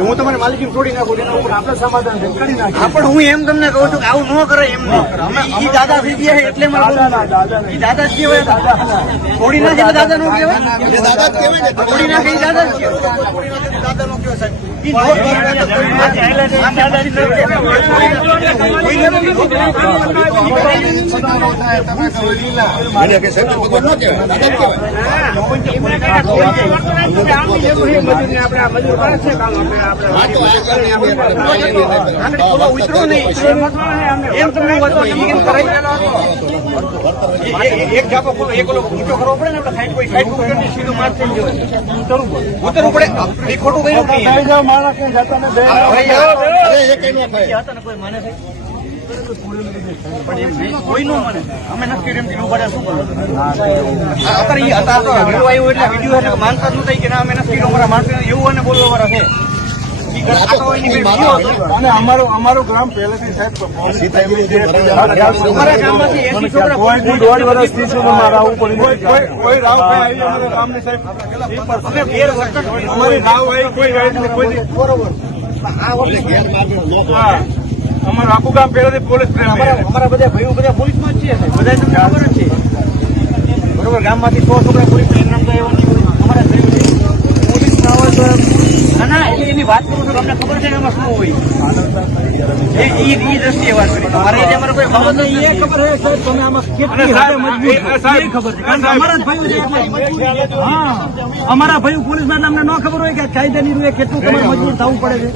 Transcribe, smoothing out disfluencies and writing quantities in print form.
હું તમારી માલિકી તોડી નાખું એના ઉપર આપણે સમાધાન કરી નાખીએ. પણ હું એમ તમને કહું છું કે આવું ન કરે એમ નહીં. દાદા થઈ ગયા એટલે દાદા જ કહેવાય. તોડી નાખે એટલે દાદા નો કહેવાય. તોડી નાખે દાદા જ ઉતરો નહીં એમ તમને એક જાપો ખોલો એક ઓલો ઊંચો કરવો પડે ને આપણે સાઈડ કોઈ સાઈડ સીધું માર થઈ જવું ઉતરવું પડે. એ ખોટું કર્યું કોઈ માને છે પણ એમ નહીં કોઈ નો મને અમે નક્કી એમ કીધું પડે શું કરો અત્યારે વિડીયો આવ્યો એટલે વિડીયો એટલે માનતા જ નથી કે ના અમે નક્કી અમારા માણસો એવું અને બોલવા વાળા છે. અને અમારું ગ્રામ પહેલેથી સાહેબ અમારા ગામમાંથી 80 છોકરા કોઈ 1.5 વર્ષથી કોઈ રાવ ગામની સાહેબ અમે 2 વર્ષ અમારી રાવ આવી કોઈ બરોબર. અમારું આખું ગામ પહેલાથી પોલીસ અમારા બધા ભાઈઓ બધા પોલીસમાં જ છે બધા તમને ખબર જ છે બરોબર. ગામમાંથી 100 છોકરા પોલીસ નામ તો એવા નહીં અમારા પોલીસ ના હોય તો ના એટલે એની વાત કરું છું તમને ખબર છે ને એમાં શું હોય એ દ્રષ્ટિએ વાત કરી મારે એટલે અમારે કોઈ ખબર નથી. એ ખબર છે સાહેબ તમે આમાં કેટલી હદે મજબૂત ખબર છે કારણ કે અમારા જ ભાઈઓ હા અમારા ભાઈઓ પોલીસમાં તમને ન ખબર હોય કે કાયદાની રૂએ કેટલું તમારે મજબૂત થવું પડે છે.